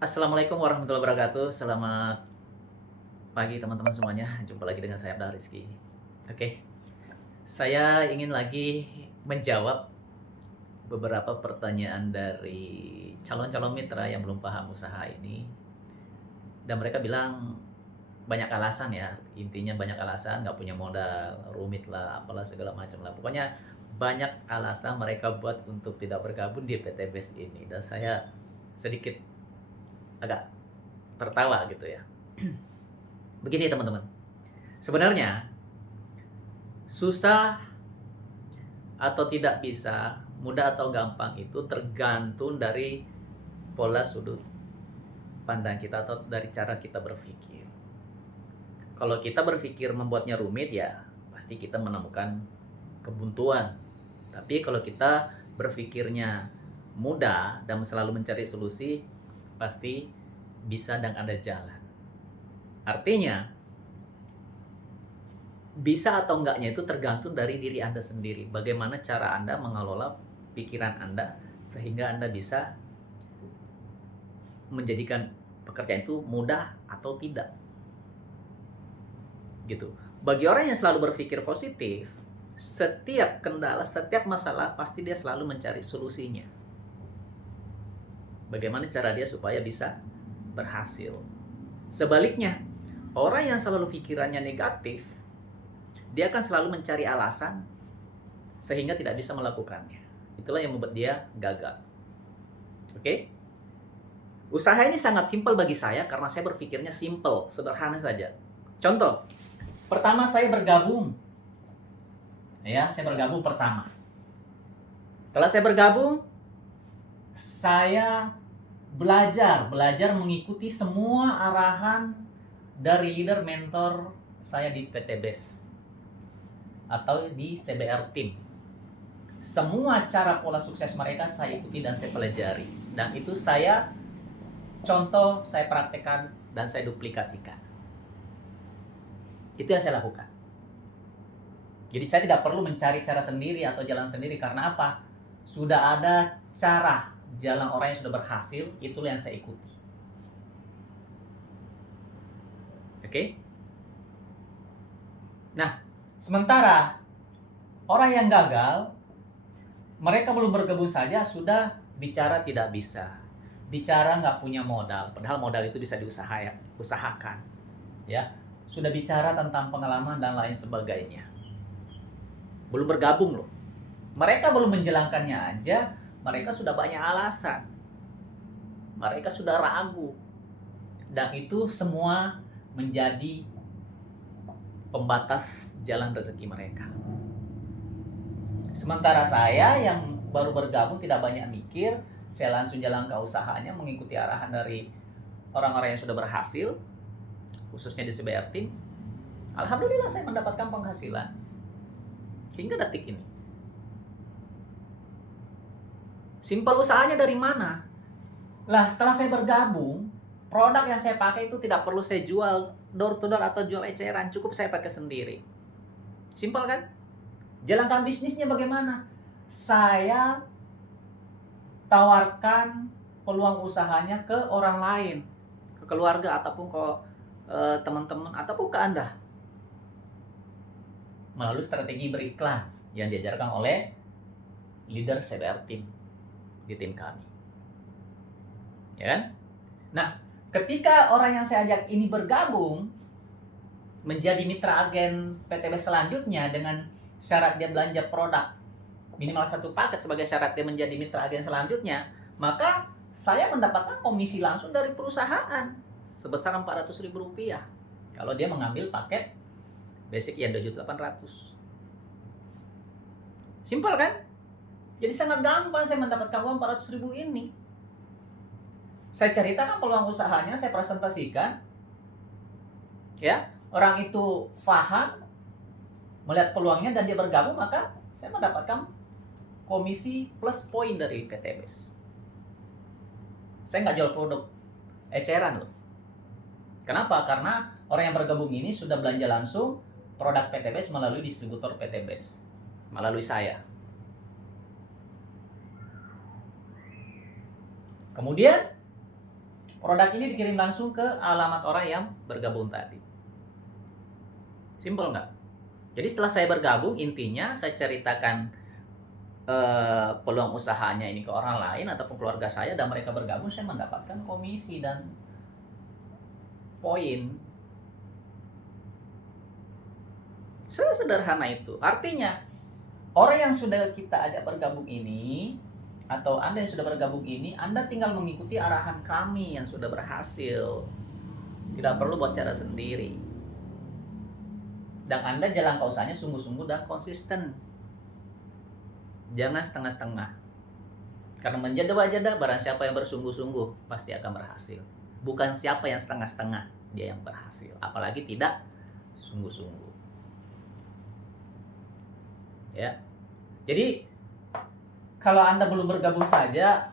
Assalamualaikum warahmatullahi wabarakatuh. Selamat pagi teman-teman semuanya. Jumpa lagi dengan saya Abdal Rizky. Oke, saya ingin lagi menjawab beberapa pertanyaan dari calon-calon mitra yang belum paham usaha ini. Dan mereka bilang banyak alasan ya. Intinya banyak alasan, nggak punya modal, rumit lah, apalah segala macam lah. Pokoknya banyak alasan mereka buat untuk tidak bergabung di PT Base ini. Dan saya sedikit agak tertawa gitu ya. Begini teman-teman, sebenarnya susah atau tidak bisa, mudah atau gampang itu tergantung dari pola sudut pandang kita atau dari cara kita berpikir. Kalau kita berpikir membuatnya rumit ya pasti kita menemukan kebuntuan. Tapi kalau kita berpikirnya mudah dan selalu mencari solusi, pasti bisa dan ada jalan. Artinya bisa atau enggaknya itu tergantung dari diri Anda sendiri. Bagaimana cara Anda mengelola pikiran Anda sehingga Anda bisa menjadikan pekerjaan itu mudah atau tidak. Gitu. Bagi orang yang selalu berpikir positif, setiap kendala, setiap masalah pasti dia selalu mencari solusinya. Bagaimana cara dia supaya bisa berhasil. Sebaliknya, orang yang selalu pikirannya negatif, dia akan selalu mencari alasan sehingga tidak bisa melakukannya. Itulah yang membuat dia gagal. Oke? Usaha ini sangat simpel bagi saya karena saya berpikirnya simpel, sederhana saja. Contoh, pertama saya bergabung. Ya, saya bergabung pertama. Setelah saya bergabung, saya belajar mengikuti semua arahan dari leader mentor saya di PT Base atau di CBR Team. Semua cara pola sukses mereka saya ikuti dan saya pelajari. Dan itu saya contoh, saya praktekkan, dan saya duplikasikan. Itu yang saya lakukan. Jadi saya tidak perlu mencari cara sendiri atau jalan sendiri. Karena apa? Sudah ada cara jalan orang yang sudah berhasil, itulah yang saya ikuti. Oke? Nah, sementara orang yang gagal, mereka belum bergabung saja sudah bicara tidak bisa. Bicara nggak punya modal, padahal modal itu bisa usahakan. Ya, sudah bicara tentang pengalaman dan lain sebagainya. Belum bergabung loh. Mereka belum menjalankannya aja, mereka sudah banyak alasan. Mereka sudah ragu. Dan itu semua menjadi pembatas jalan rezeki mereka. Sementara saya yang baru bergabung tidak banyak mikir, saya langsung jalan ke usahanya mengikuti arahan dari orang-orang yang sudah berhasil, khususnya di CBR Team. Alhamdulillah saya mendapatkan penghasilan hingga detik ini. Simpel usahanya dari mana? Lah, setelah saya bergabung, produk yang saya pakai itu tidak perlu saya jual door to door atau jual eceran, cukup saya pakai sendiri. Simpel kan? Jalankan bisnisnya bagaimana? Saya tawarkan peluang usahanya ke orang lain, ke keluarga ataupun ke teman-teman ataupun ke Anda melalui strategi beriklan yang diajarkan oleh leader CBR Team di tim kami. Ya kan? Nah, ketika orang yang saya ajak ini bergabung menjadi mitra agen PTB selanjutnya dengan syarat dia belanja produk minimal 1 paket sebagai syarat dia menjadi mitra agen selanjutnya, maka saya mendapatkan komisi langsung dari perusahaan sebesar Rp400.000 kalau dia mengambil paket basic yang 2.800.000. Simpel kan? Jadi sangat gampang saya mendapatkan uang 400.000 ini. Saya ceritakan peluang usahanya, saya presentasikan. Ya, orang itu paham, melihat peluangnya dan dia bergabung, maka saya mendapatkan komisi plus poin dari PT Base. Saya nggak jual produk eceran loh. Kenapa? Karena orang yang bergabung ini sudah belanja langsung produk PT Base melalui distributor PT Base, melalui saya. Kemudian Produk ini dikirim langsung ke alamat orang yang bergabung tadi. Simpel nggak? Jadi setelah saya bergabung, intinya saya ceritakan peluang usahanya ini ke orang lain ataupun keluarga saya, dan mereka bergabung, saya mendapatkan komisi dan poin. Sesederhana itu. Artinya, orang yang sudah kita ajak bergabung ini, atau Anda yang sudah bergabung ini, Anda tinggal mengikuti arahan kami yang sudah berhasil. Tidak perlu buat cara sendiri. Dan Anda jalankan usahanya sungguh-sungguh dan konsisten. Jangan setengah-setengah. Karena menjada-wajada, barang siapa yang bersungguh-sungguh pasti akan berhasil. Bukan siapa yang setengah-setengah, dia yang berhasil. Apalagi tidak sungguh-sungguh. Ya. Jadi kalau Anda belum bergabung saja,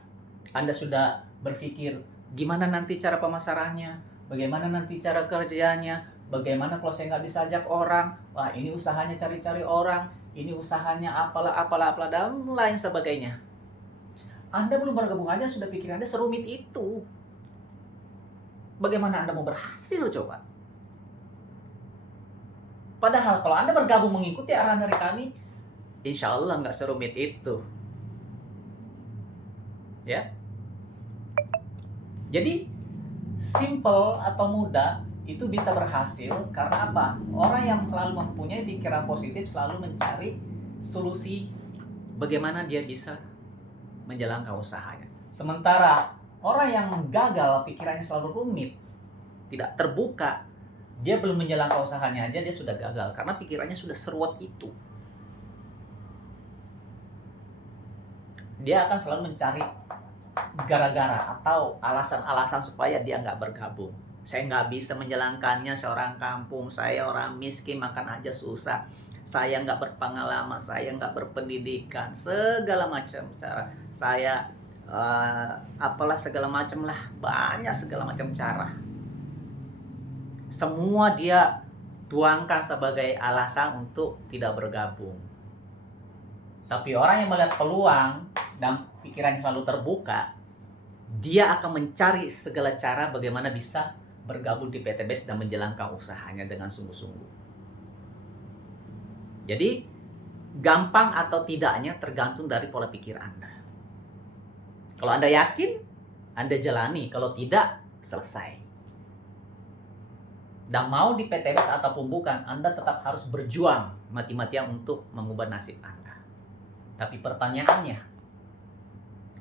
Anda sudah berpikir gimana nanti cara pemasarannya, bagaimana nanti cara kerjanya, bagaimana kalau saya nggak bisa ajak orang, wah ini usahanya cari-cari orang, ini usahanya apalah, dan lain sebagainya. Anda belum bergabung aja sudah pikir Anda serumit itu. Bagaimana Anda mau berhasil coba? Padahal kalau Anda bergabung mengikuti arahan dari kami, insya Allah nggak serumit itu. Ya. Jadi simple atau mudah itu bisa berhasil karena apa? Orang yang selalu mempunyai pikiran positif selalu mencari solusi bagaimana dia bisa menjalankan usahanya. Sementara orang yang gagal pikirannya selalu rumit, tidak terbuka, dia belum menjalankan usahanya aja dia sudah gagal karena pikirannya sudah seruat itu. Dia akan selalu mencari gara-gara atau alasan-alasan supaya dia nggak bergabung. Saya nggak bisa menjalankannya, seorang kampung, saya orang miskin, makan aja susah, saya nggak berpengalaman, saya nggak berpendidikan, segala macam cara. Saya apalah segala macam lah, banyak segala macam cara. Semua dia tuangkan sebagai alasan untuk tidak bergabung. Tapi orang yang melihat peluang dan pikirannya selalu terbuka, dia akan mencari segala cara bagaimana bisa bergabung di PTBS dan menjalankan usahanya dengan sungguh-sungguh. Jadi, gampang atau tidaknya tergantung dari pola pikir Anda. Kalau Anda yakin, Anda jalani. Kalau tidak, selesai. Dan mau di PTBS ataupun bukan, Anda tetap harus berjuang mati-matian untuk mengubah nasib Anda. Tapi pertanyaannya,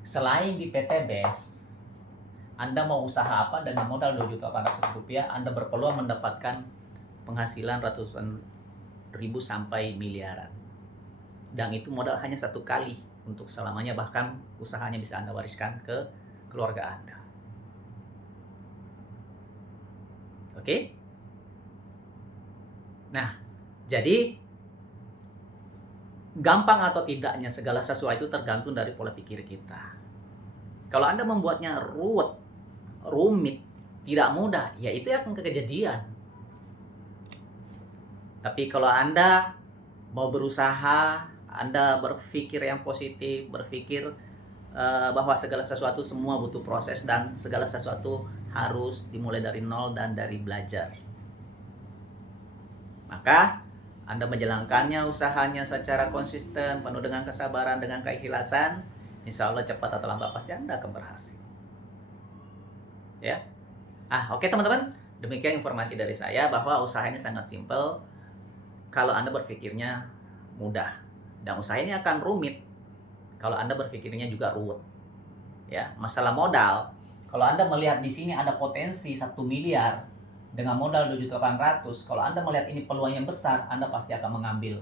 selain di PTBS, Anda mau usaha apa dengan modal Rp2.800.000, Anda berpeluang mendapatkan penghasilan ratusan ribu sampai miliaran. Dan itu modal hanya satu kali untuk selamanya, bahkan usahanya bisa Anda wariskan ke keluarga Anda. Oke? Nah, jadi gampang atau tidaknya segala sesuatu itu tergantung dari pola pikir kita. Kalau Anda membuatnya rumit, tidak mudah, ya itu akan kejadian. Tapi kalau Anda mau berusaha, Anda berpikir yang positif, berpikir bahwa segala sesuatu semua butuh proses dan segala sesuatu harus dimulai dari nol dan dari belajar, maka Anda menjalankannya usahanya secara konsisten, penuh dengan kesabaran, dengan keikhlasan, insya Allah cepat atau lambat pasti Anda akan berhasil. Ya, oke teman-teman, demikian informasi dari saya bahwa usaha ini sangat simpel kalau Anda berpikirnya mudah, dan usaha ini akan rumit kalau Anda berpikirnya juga ruwet. Ya, masalah modal, kalau Anda melihat di sini ada potensi 1 miliar dengan modal 2.800.000, kalau Anda melihat ini peluang yang besar, Anda pasti akan mengambil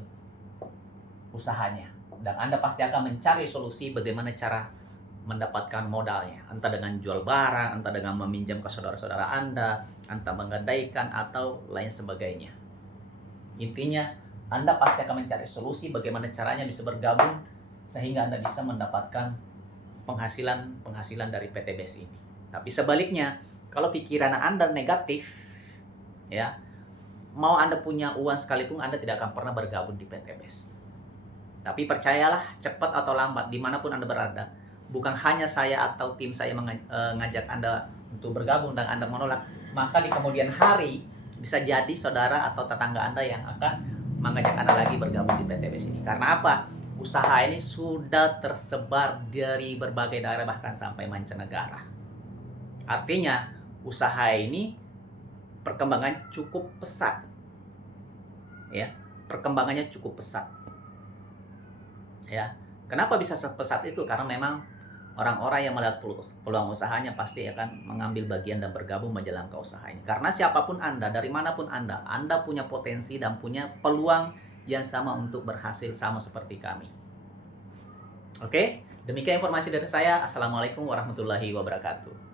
usahanya. Dan Anda pasti akan mencari solusi bagaimana cara mendapatkan modalnya. Entah dengan jual barang, entah dengan meminjam ke saudara-saudara Anda, entah menggadaikan, atau lain sebagainya. Intinya, Anda pasti akan mencari solusi bagaimana caranya bisa bergabung sehingga Anda bisa mendapatkan penghasilan dari PTBS ini. Tapi sebaliknya, kalau pikiran Anda negatif, ya, mau Anda punya uang sekalipun Anda tidak akan pernah bergabung di PTBS. Tapi percayalah, cepat atau lambat, dimanapun Anda berada, bukan hanya saya atau tim saya mengajak Anda untuk bergabung dan Anda menolak, maka di kemudian hari bisa jadi saudara atau tetangga Anda yang akan mengajak Anda lagi bergabung di PTBS ini. Karena apa? Usaha ini sudah tersebar dari berbagai daerah bahkan sampai mancanegara. Artinya, usaha ini perkembangan cukup pesat. Ya, perkembangannya cukup pesat. Ya. Kenapa bisa sepesat itu? Karena memang orang-orang yang melihat peluang usahanya pasti akan mengambil bagian dan bergabung menjalankan usaha ini. Karena siapapun Anda, dari manapun Anda punya potensi dan punya peluang yang sama untuk berhasil sama seperti kami. Oke, demikian informasi dari saya. Assalamualaikum warahmatullahi wabarakatuh.